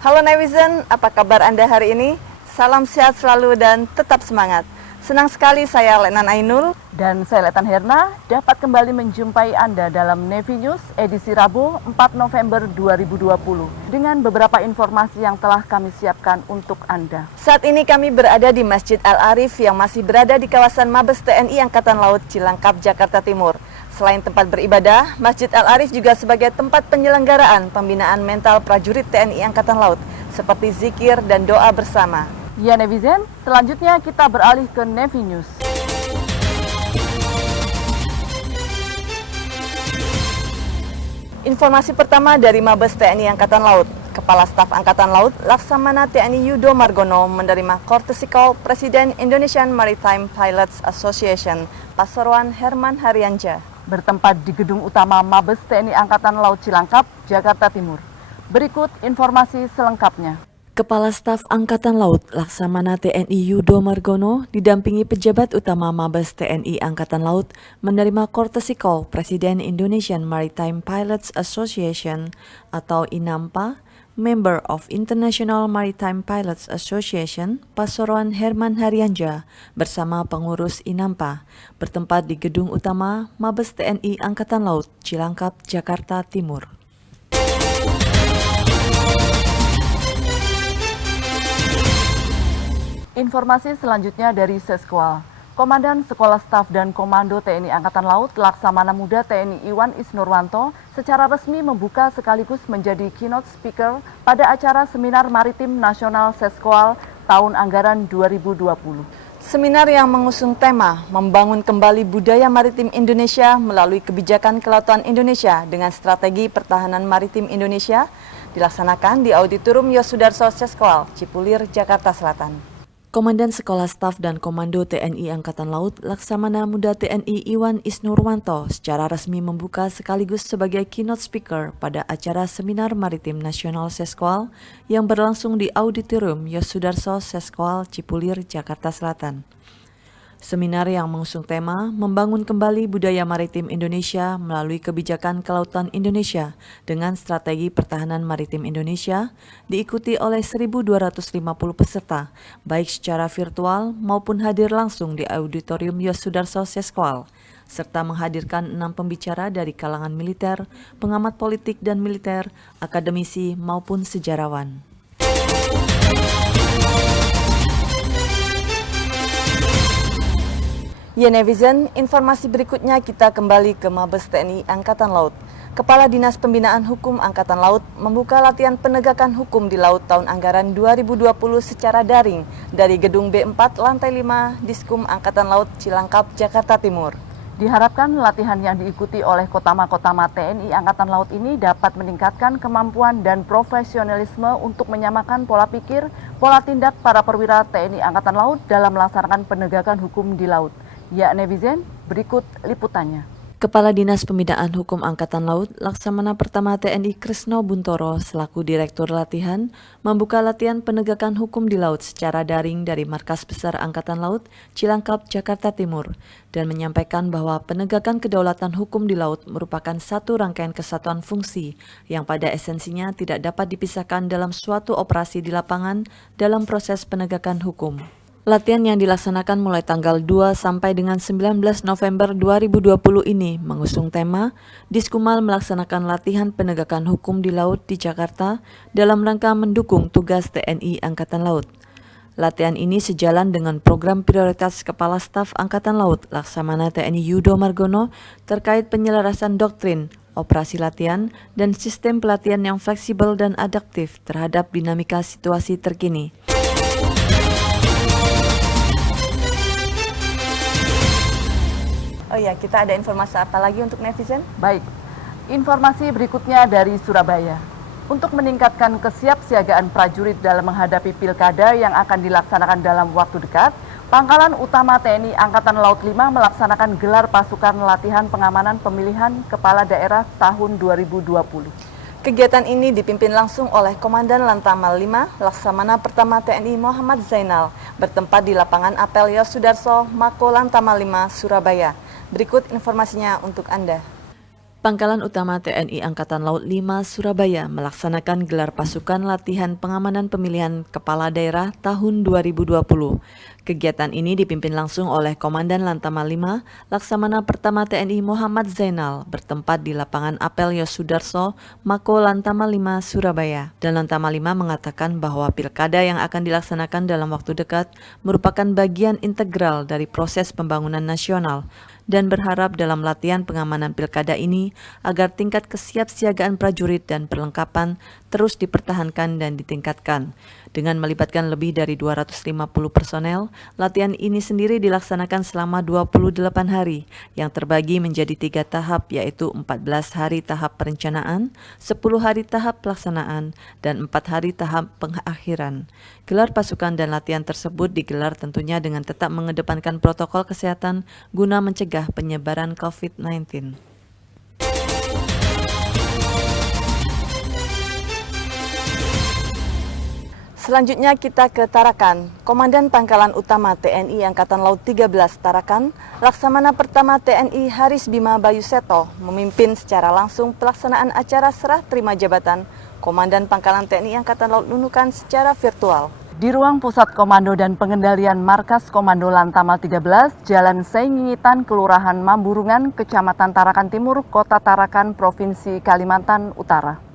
Halo Nevizen, apa kabar Anda hari ini? Salam sehat selalu dan tetap semangat. Senang sekali saya Letnan Ainul dan saya Letan Herna dapat kembali menjumpai Anda dalam Nevi News edisi Rabu 4 November 2020 dengan beberapa informasi yang telah kami siapkan untuk Anda. Saat ini kami berada di Masjid Al-Arif yang masih berada di kawasan Mabes TNI Angkatan Laut Cilangkap, Jakarta Timur. Selain tempat beribadah, Masjid Al-Arif juga sebagai tempat penyelenggaraan pembinaan mental prajurit TNI Angkatan Laut seperti zikir dan doa bersama. Ya Nevizen, selanjutnya kita beralih ke Nevi News. Informasi pertama dari Mabes TNI Angkatan Laut. Kepala Staf Angkatan Laut Laksamana TNI Yudo Margono menerima courtesy call Presiden Indonesian Maritime Pilots Association, Pasuruan Herman Harianja, bertempat di gedung utama Mabes TNI Angkatan Laut Cilangkap, Jakarta Timur. Berikut informasi selengkapnya. Kepala Staf Angkatan Laut Laksamana TNI Yudo Margono didampingi pejabat utama Mabes TNI Angkatan Laut menerima courtesy call Presiden Indonesian Maritime Pilots Association atau INAMPA, Member of International Maritime Pilots Association, Pasuruan Herman Harianja bersama pengurus INAMPA bertempat di gedung utama Mabes TNI Angkatan Laut Cilangkap, Jakarta Timur. Informasi selanjutnya dari Seskwal. Komandan Sekolah Staf dan Komando TNI Angkatan Laut Laksamana Muda TNI Iwan Isnurwanto secara resmi membuka sekaligus menjadi keynote speaker pada acara Seminar Maritim Nasional Seskwal tahun anggaran 2020. Seminar yang mengusung tema membangun kembali budaya maritim Indonesia melalui kebijakan kelautan Indonesia dengan strategi pertahanan maritim Indonesia dilaksanakan di Auditorium Yosudarso Seskwal, Cipulir, Jakarta Selatan. Komandan Sekolah Staf dan Komando TNI Angkatan Laut Laksamana Muda TNI Iwan Isnurwanto secara resmi membuka sekaligus sebagai keynote speaker pada acara Seminar Maritim Nasional Seskwal yang berlangsung di Auditorium Yosudarso Seskwal, Cipulir, Jakarta Selatan. Seminar yang mengusung tema membangun kembali budaya maritim Indonesia melalui kebijakan kelautan Indonesia dengan strategi pertahanan maritim Indonesia diikuti oleh 1.250 peserta, baik secara virtual maupun hadir langsung di Auditorium Yosudarso Seskwal, serta menghadirkan 6 pembicara dari kalangan militer, pengamat politik dan militer, akademisi maupun sejarawan. Ya Nevizen, informasi berikutnya kita kembali ke Mabes TNI Angkatan Laut. Kepala Dinas Pembinaan Hukum Angkatan Laut membuka latihan penegakan hukum di laut tahun anggaran 2020 secara daring dari Gedung B4 Lantai 5 Diskum Angkatan Laut Cilangkap, Jakarta Timur. Diharapkan latihan yang diikuti oleh kotama-kotama TNI Angkatan Laut ini dapat meningkatkan kemampuan dan profesionalisme untuk menyamakan pola pikir, pola tindak para perwira TNI Angkatan Laut dalam melaksanakan penegakan hukum di laut. Ya Nevizen, berikut liputannya. Kepala Dinas Pembinaan Hukum Angkatan Laut Laksamana Pertama TNI Kresno Buntoro selaku Direktur Latihan membuka latihan penegakan hukum di laut secara daring dari Markas Besar Angkatan Laut Cilangkap, Jakarta Timur dan menyampaikan bahwa penegakan kedaulatan hukum di laut merupakan satu rangkaian kesatuan fungsi yang pada esensinya tidak dapat dipisahkan dalam suatu operasi di lapangan dalam proses penegakan hukum. Latihan yang dilaksanakan mulai tanggal 2 sampai dengan 19 November 2020 ini mengusung tema Diskumal melaksanakan latihan penegakan hukum di laut di Jakarta dalam rangka mendukung tugas TNI Angkatan Laut. Latihan ini sejalan dengan program prioritas Kepala Staf Angkatan Laut Laksamana TNI Yudo Margono terkait penyelarasan doktrin, operasi latihan, dan sistem pelatihan yang fleksibel dan adaptif terhadap dinamika situasi terkini. Oh ya, kita ada informasi apa lagi untuk netizen? Baik, informasi berikutnya dari Surabaya. Untuk meningkatkan kesiapsiagaan prajurit dalam menghadapi pilkada yang akan dilaksanakan dalam waktu dekat, Pangkalan Utama TNI Angkatan Laut 5 melaksanakan gelar pasukan latihan pengamanan pemilihan kepala daerah tahun 2020. Kegiatan ini dipimpin langsung oleh Komandan Lantamal 5 Laksamana Pertama TNI Muhammad Zainal bertempat di lapangan apel Yosudarso, Mako Lantamal 5, Surabaya. Berikut informasinya untuk Anda. Pangkalan Utama TNI Angkatan Laut 5 Surabaya melaksanakan gelar pasukan latihan pengamanan pemilihan kepala daerah tahun 2020. Kegiatan ini dipimpin langsung oleh Komandan Lantamal 5 Laksamana Pertama TNI Muhammad Zainal bertempat di lapangan Apel Yosudarso, Mako Lantamal 5 Surabaya. Dan Lantamal 5 mengatakan bahwa pilkada yang akan dilaksanakan dalam waktu dekat merupakan bagian integral dari proses pembangunan nasional dan berharap dalam latihan pengamanan pilkada ini agar tingkat kesiapsiagaan prajurit dan perlengkapan terus dipertahankan dan ditingkatkan. Dengan melibatkan lebih dari 250 personel, latihan ini sendiri dilaksanakan selama 28 hari yang terbagi menjadi 3 tahap, yaitu 14 hari tahap perencanaan, 10 hari tahap pelaksanaan, dan 4 hari tahap pengakhiran. Gelar pasukan dan latihan tersebut digelar tentunya dengan tetap mengedepankan protokol kesehatan guna mencegah penyebaran COVID-19. Selanjutnya kita ke Tarakan. Komandan Pangkalan Utama TNI Angkatan Laut 13 Tarakan, Laksamana Pertama TNI Haris Bima Bayuseto memimpin secara langsung pelaksanaan acara serah terima jabatan Komandan Pangkalan TNI Angkatan Laut Nunukan secara virtual. Di ruang Pusat Komando dan Pengendalian Markas Komando Lantamal 13, Jalan Saingingitan, Kelurahan Mamburungan, Kecamatan Tarakan Timur, Kota Tarakan, Provinsi Kalimantan Utara.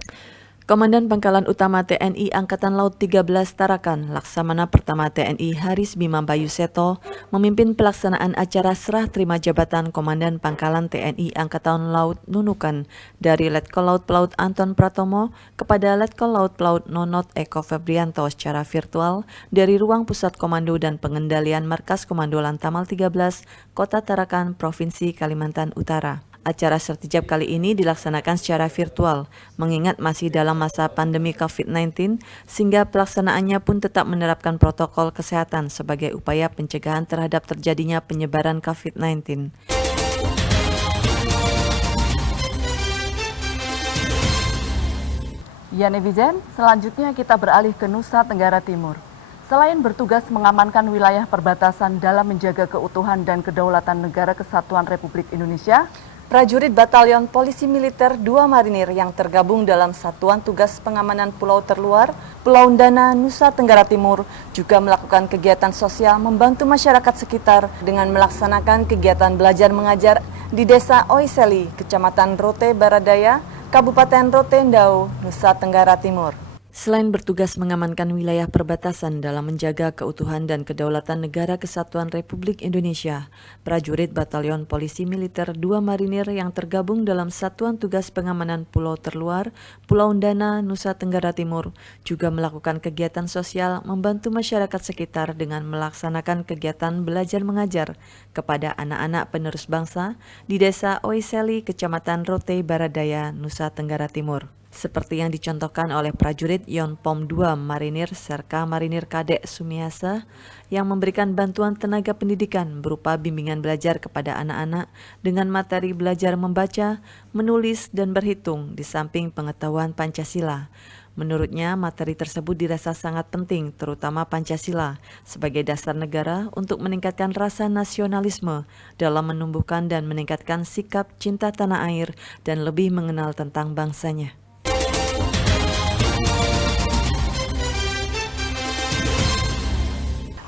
Komandan Pangkalan Utama TNI Angkatan Laut 13 Tarakan, Laksamana Pertama TNI Haris Bima Bayuseto memimpin pelaksanaan acara serah terima jabatan Komandan Pangkalan TNI Angkatan Laut Nunukan dari Letkol Laut Pelaut Anton Pratomo kepada Letkol Laut Pelaut Nonot Eko Febrianto secara virtual dari ruang Pusat Komando dan Pengendalian Markas Komando Lantamal 13, Kota Tarakan, Provinsi Kalimantan Utara. Acara sertijab kali ini dilaksanakan secara virtual, mengingat masih dalam masa pandemi COVID-19, sehingga pelaksanaannya pun tetap menerapkan protokol kesehatan sebagai upaya pencegahan terhadap terjadinya penyebaran COVID-19. Ya netizen, selanjutnya kita beralih ke Nusa Tenggara Timur. Selain bertugas mengamankan wilayah perbatasan dalam menjaga keutuhan dan kedaulatan Negara Kesatuan Republik Indonesia, prajurit Batalion Polisi Militer 2 Marinir yang tergabung dalam Satuan Tugas Pengamanan Pulau Terluar, Pulau Undana, Nusa Tenggara Timur juga melakukan kegiatan sosial membantu masyarakat sekitar dengan melaksanakan kegiatan belajar mengajar di Desa Oiseli, Kecamatan Rote Baradaya, Kabupaten Rotendao, Nusa Tenggara Timur. Selain bertugas mengamankan wilayah perbatasan dalam menjaga keutuhan dan kedaulatan Negara Kesatuan Republik Indonesia, prajurit Batalion Polisi Militer 2 Marinir yang tergabung dalam Satuan Tugas Pengamanan Pulau Terluar, Pulau Undana, Nusa Tenggara Timur juga melakukan kegiatan sosial membantu masyarakat sekitar dengan melaksanakan kegiatan belajar mengajar kepada anak-anak penerus bangsa di Desa Oiseli, Kecamatan Rote Baradaya, Nusa Tenggara Timur. Seperti yang dicontohkan oleh prajurit Yonpom 2 Marinir Serka Marinir Kadek Sumiasa yang memberikan bantuan tenaga pendidikan berupa bimbingan belajar kepada anak-anak dengan materi belajar membaca, menulis, dan berhitung di samping pengetahuan Pancasila. Menurutnya, materi tersebut dirasa sangat penting, terutama Pancasila, sebagai dasar negara untuk meningkatkan rasa nasionalisme dalam menumbuhkan dan meningkatkan sikap cinta tanah air dan lebih mengenal tentang bangsanya.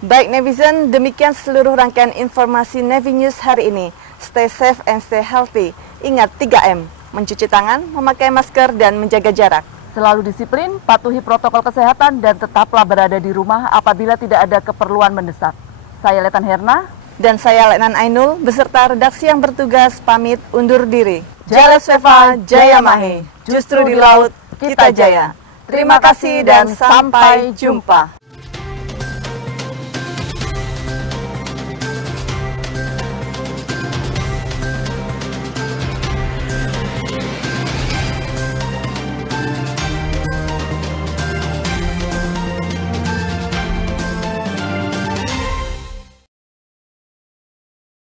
Baik netizen, demikian seluruh rangkaian informasi Navy News hari ini. Stay safe and stay healthy. Ingat 3M, mencuci tangan, memakai masker, dan menjaga jarak. Selalu disiplin, patuhi protokol kesehatan, dan tetaplah berada di rumah apabila tidak ada keperluan mendesak. Saya Letan Herna. Dan saya Letnan Ainul, beserta redaksi yang bertugas pamit undur diri. Jala Seva Jaya Mahe, justru di laut kita jaya. Terima kasih dan sampai jumpa.